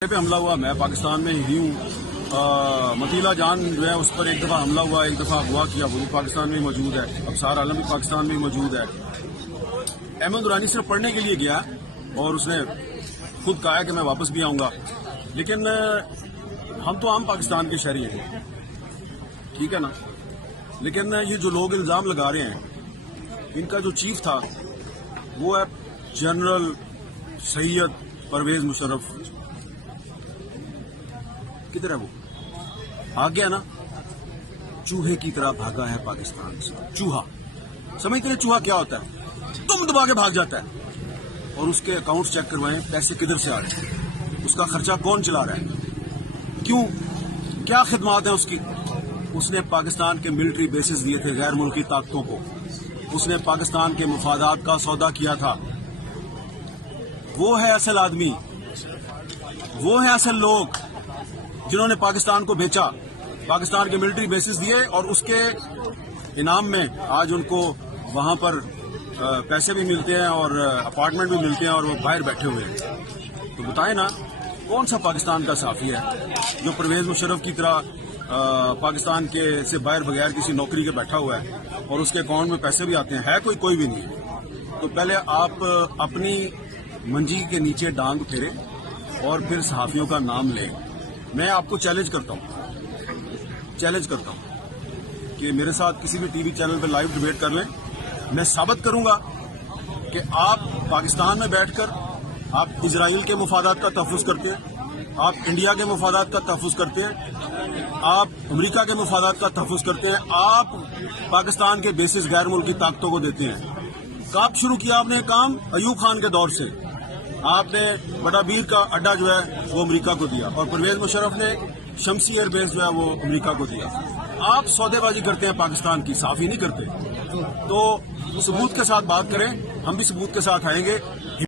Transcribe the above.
پہ حملہ ہوا، میں پاکستان میں ہی ہوں۔ متیلا جان جو ہے اس پر ایک دفعہ حملہ ہوا، ایک دفعہ اغوا کیا، وہ بھی پاکستان میں موجود ہے۔ ابصار عالم بھی پاکستان میں موجود ہے۔ احمد نورانی صرف پڑھنے کے لیے گیا اور اس نے خود کہا کہ میں واپس بھی آؤں گا، لیکن ہم تو عام پاکستان کے شہری ہیں، ٹھیک ہے نا۔ لیکن یہ جو لوگ الزام لگا رہے ہیں، ان کا جو چیف تھا وہ ہے جنرل سید پرویز مشرف۔ کدھر ہے وہ؟ آ گیا نا، چوہے کی طرح بھاگا ہے پاکستان سے۔ چوہا سمجھتے ہیں چوہا کیا ہوتا ہے؟ تم دبا کے بھاگ جاتا ہے۔ اور اس کے اکاؤنٹس چیک کروائیں، پیسے کدھر سے آ رہے ہیں، اس کا خرچہ کون چلا رہا ہے، کیوں، کیا خدمات ہیں اس کی۔ اس نے پاکستان کے ملٹری بیسز دیے تھے غیر ملکی طاقتوں کو، اس نے پاکستان کے مفادات کا سودا کیا تھا۔ وہ ہے اصل آدمی، وہ ہے اصل لوگ جنہوں نے پاکستان کو بیچا، پاکستان کے ملٹری بیسز دیے، اور اس کے انعام میں آج ان کو وہاں پر پیسے بھی ملتے ہیں اور اپارٹمنٹ بھی ملتے ہیں، اور وہ باہر بیٹھے ہوئے ہیں۔ تو بتائیں نا، کون سا پاکستان کا صحافی ہے جو پرویز مشرف کی طرح پاکستان کے سے باہر بغیر کسی نوکری کے بیٹھا ہوا ہے اور اس کے اکاؤنٹ میں پیسے بھی آتے ہیں؟ ہے کوئی بھی نہیں۔ تو پہلے آپ اپنی منجی کے نیچے ڈانگ پھیریں اور پھر صحافیوں کا نام لیں۔ میں آپ کو چیلنج کرتا ہوں کہ میرے ساتھ کسی بھی ٹی وی چینل پہ لائیو ڈیبیٹ کر لیں، میں ثابت کروں گا کہ آپ پاکستان میں بیٹھ کر آپ اسرائیل کے مفادات کا تحفظ کرتے ہیں، آپ انڈیا کے مفادات کا تحفظ کرتے ہیں، آپ امریکہ کے مفادات کا تحفظ کرتے ہیں، آپ پاکستان کے بیسز غیر ملکی طاقتوں کو دیتے ہیں۔ کب شروع کیا آپ نے کام؟ ایوب خان کے دور سے آپ نے بڑا بیر کا اڈا جو ہے وہ امریکہ کو دیا، اور پرویز مشرف نے شمسی ایئر بیس جو ہے وہ امریکہ کو دیا۔ آپ سودے بازی کرتے ہیں پاکستان کی، صافی نہیں کرتے۔ تو ثبوت کے ساتھ بات کریں، ہم بھی ثبوت کے ساتھ آئیں گے۔